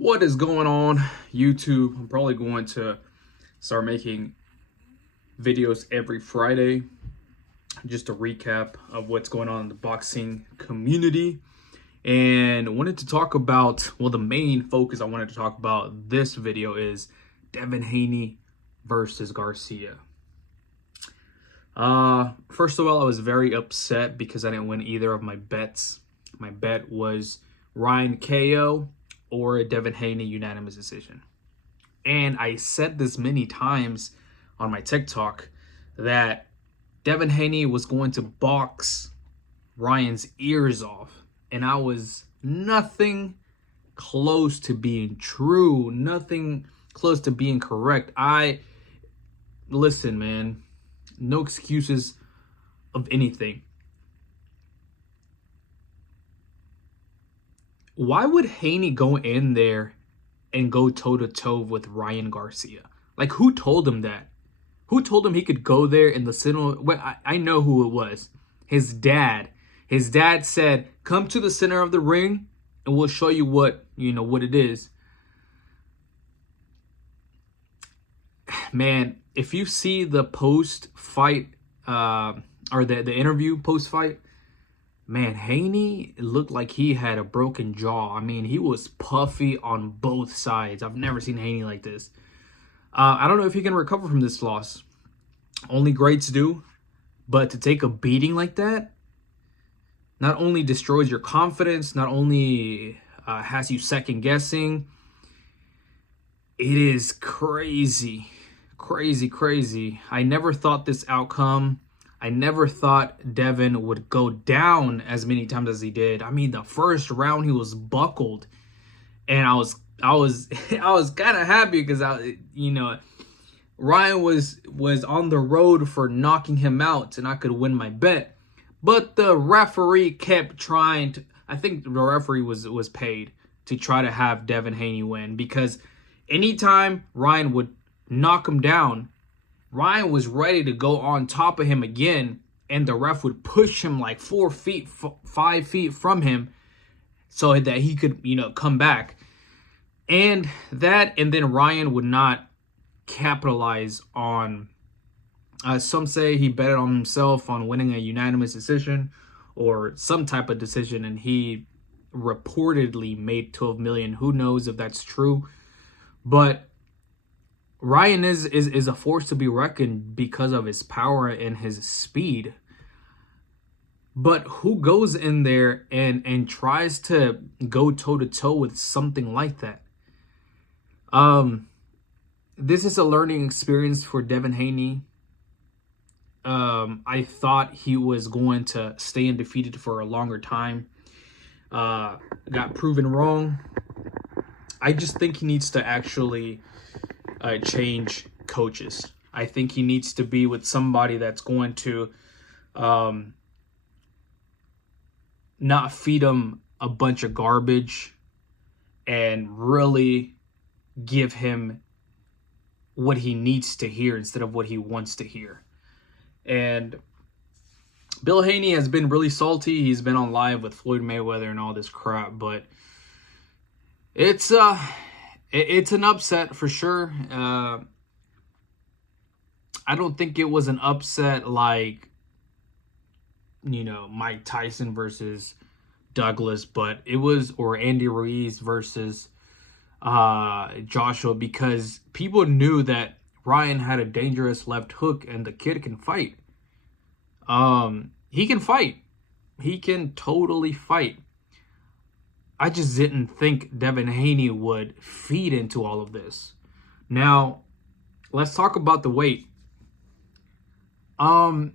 What is going on, YouTube? I'm probably going to start making videos every Friday. Just a recap of what's going on in the boxing community. And I wanted to talk about, well, the main focus I wanted to talk about this video is Devin Haney versus Garcia. First of all, I was very upset because I didn't win either of my bets. My bet was Ryan KO or a Devin Haney unanimous decision. And I said this many times on my TikTok that Devin Haney was going to box Ryan's ears off. And I was nothing close to being true, nothing close to being correct. Listen, man, no excuses of anything. Why would Haney go in there and go toe-to-toe with Ryan Garcia? Like, who told him that? Who told him he could go there in the center? Well, I know who it was. His dad. His dad said, come to the center of the ring and we'll show you what it is. Man, if you see the post-fight, or the interview post-fight, man, Haney looked like he had a broken jaw. I mean, he was puffy on both sides. I've never seen Haney like this. I don't know if he can recover from this loss. Only greats do. But to take a beating like that not only destroys your confidence, not only has you second guessing, it is crazy. Crazy. I never thought this outcome. I never thought Devin would go down as many times as he did. I mean, the first round he was buckled, and I was kind of happy because Ryan was on the road for knocking him out, and I could win my bet. But the referee kept trying to. I think the referee was paid to try to have Devin Haney win, because anytime Ryan would knock him down, Ryan was ready to go on top of him again, and the ref would push him like 4 feet, 5 feet from him so that he could, come back. And then Ryan would not capitalize on, some say he betted on himself on winning a unanimous decision or some type of decision, and he reportedly made 12 million. Who knows if that's true? But Ryan is a force to be reckoned because of his power and his speed. But who goes in there and tries to go toe-to-toe with something like that? This is a learning experience for Devin Haney. I thought he was going to stay undefeated for a longer time. Got proven wrong. I just think he needs to actually change coaches. I think he needs to be with somebody that's going to not feed him a bunch of garbage and really give him what he needs to hear instead of what he wants to hear. And Bill Haney has been really salty. He's been on live with Floyd Mayweather and all this crap, but it's an upset for sure. I don't think it was an upset like, Mike Tyson versus Douglas, but it was, or Andy Ruiz versus Joshua, because people knew that Ryan had a dangerous left hook and the kid can fight. He can fight. He can totally fight. I just didn't think Devin Haney would feed into all of this. Now, let's talk about the weight. Ryan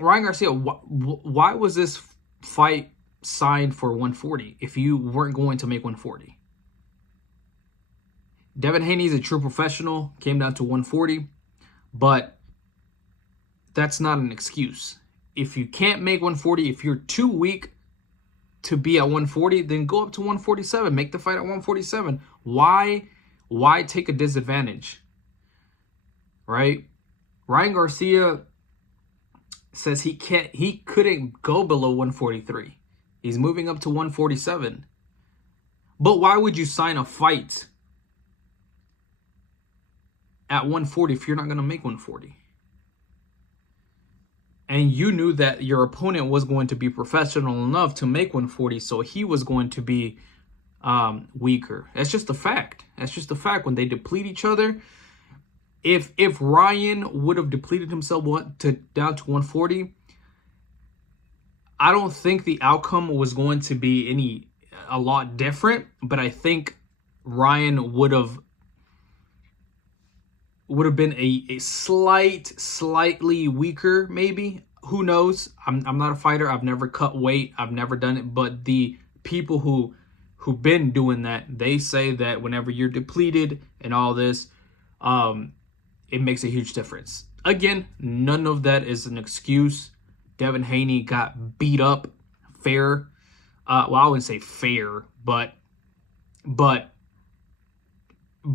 Garcia, why was this fight signed for 140 if you weren't going to make 140? Devin Haney is a true professional, came down to 140, but that's not an excuse. If you can't make 140, if you're too weak to be at 140, then go up to 147. Make the fight at 147. Why take a disadvantage? Right? Ryan Garcia says he couldn't go below 143. He's moving up to 147. But why would you sign a fight at 140 if you're not going to make 140? And you knew that your opponent was going to be professional enough to make 140, so he was going to be weaker. That's just a fact. That's just a fact. When they deplete each other, if Ryan would have depleted himself down to 140, I don't think the outcome was going to be a lot different. But I think Ryan would have been a slightly weaker, maybe. Who knows? I'm not a fighter. I've never cut weight. I've never done it. But the people who've been doing that, they say that whenever you're depleted and all this, it makes a huge difference. Again, none of that is an excuse. Devin Haney got beat up fair. Well, I wouldn't say fair, but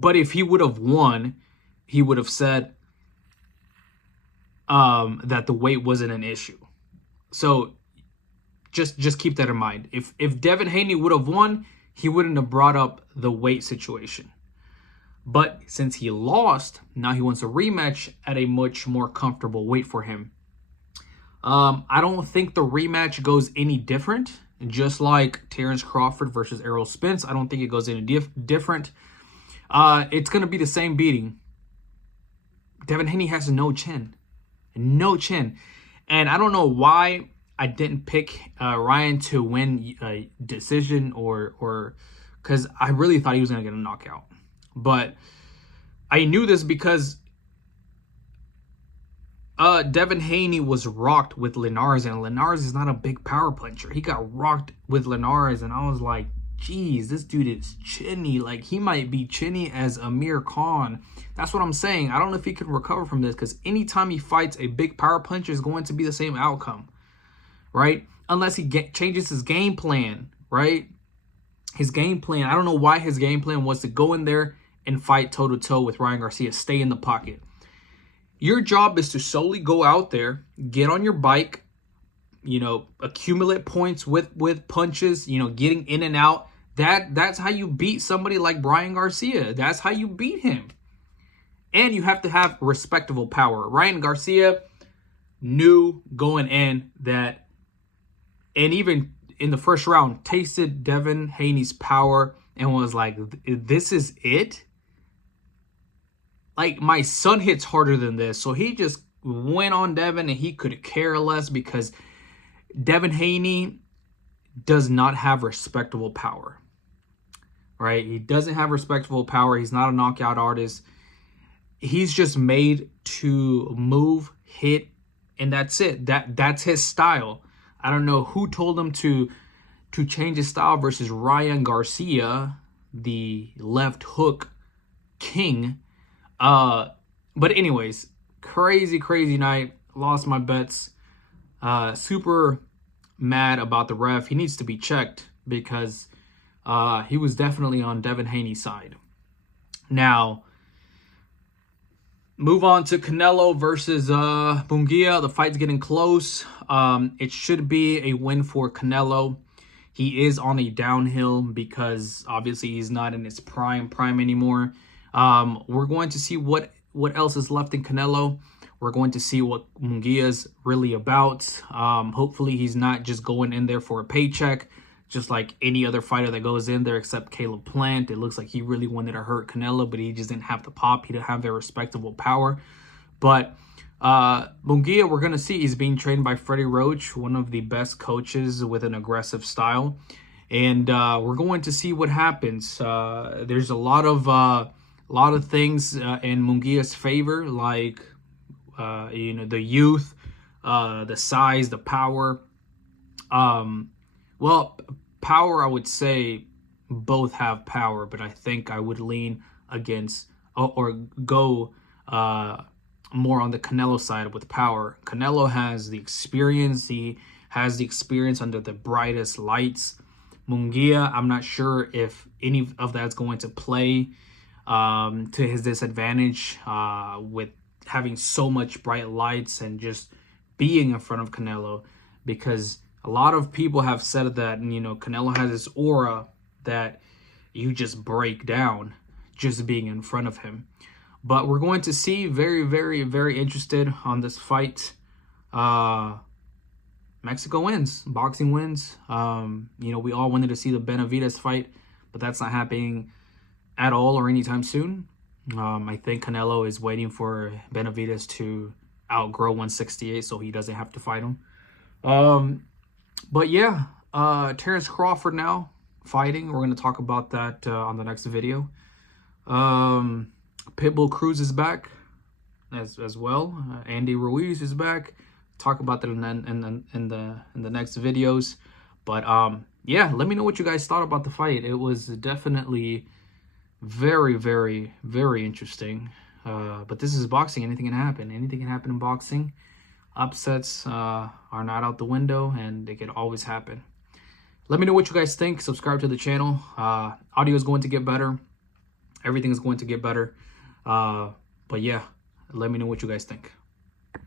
if he would have won, he would have said that the weight wasn't an issue. So just keep that in mind. If Devin Haney would have won, he wouldn't have brought up the weight situation. But since he lost, now he wants a rematch at a much more comfortable weight for him. I don't think the rematch goes any different. Just like Terrence Crawford versus Errol Spence, I don't think it goes any different. It's going to be the same beating. Devin Haney has no chin. No chin. And I don't know why I didn't pick Ryan to win a decision or because I really thought he was going to get a knockout. But I knew this because Devin Haney was rocked with Linares, and Linares is not a big power puncher. He got rocked with Linares, and I was like, geez, this dude is chinny. Like, he might be chinny as Amir Khan. That's what I'm saying. I don't know if he can recover from this, because anytime he fights a big power puncher is going to be the same outcome, right? Unless he changes his game plan, right? His game plan, I don't know why his game plan was to go in there and fight toe-to-toe with Ryan Garcia, stay in the pocket. Your job is to solely go out there, get on your bike, accumulate points with punches, getting in and out. That's how you beat somebody like Brian Garcia. That's how you beat him. And you have to have respectable power. Ryan Garcia knew going in that, and even in the first round, tasted Devin Haney's power and was like, this is it? Like, my son hits harder than this. So he just went on Devin, and he could care less because Devin Haney does not have respectable power, right? He doesn't have respectable power. He's not a knockout artist. He's just made to move, hit, and that's it. That's his style. I don't know who told him to change his style versus Ryan Garcia, the left hook king. But anyways, crazy night. Lost my bets. Super mad about the ref. He needs to be checked because he was definitely on Devin Haney's side. Now, move on to Canelo versus Munguia. The fight's getting close. It should be a win for Canelo. He is on a downhill because obviously he's not in his prime anymore. We're going to see what else is left in Canelo. We're going to see what Munguia's really about. Hopefully he's not just going in there for a paycheck, just like any other fighter that goes in there except Caleb Plant. It looks like he really wanted to hurt Canelo, but he just didn't have the pop. He didn't have the respectable power. But Munguia, we're going to see, he's being trained by Freddie Roach, one of the best coaches with an aggressive style. And we're going to see what happens. There's a lot of things in Munguia's favor, like the youth, the size, the power. Well, power, I would say both have power, but I think I would lean against or go more on the Canelo side with power. Canelo has the experience. He has the experience under the brightest lights. Munguia, I'm not sure if any of that's going to play to his disadvantage with having so much bright lights and just being in front of Canelo, because a lot of people have said that, Canelo has this aura that you just break down just being in front of him. But we're going to see. Very, very, very interested on this fight. Mexico wins. Boxing wins. You know, we all wanted to see the Benavidez fight, but that's not happening at all or anytime soon. I think Canelo is waiting for Benavidez to outgrow 168 so he doesn't have to fight him. But yeah, Terrence Crawford now fighting. We're going to talk about that on the next video. Pitbull Cruz is back as well. Andy Ruiz is back. Talk about that in the next videos. But yeah, let me know what you guys thought about the fight. It was definitely very, very, very interesting. But this is boxing. Anything can happen. Anything can happen in boxing. Upsets are not out the window, and they can always happen. Let me know what you guys think. Subscribe to the channel. Audio is going to get better. Everything is going to get better. But yeah, let me know what you guys think.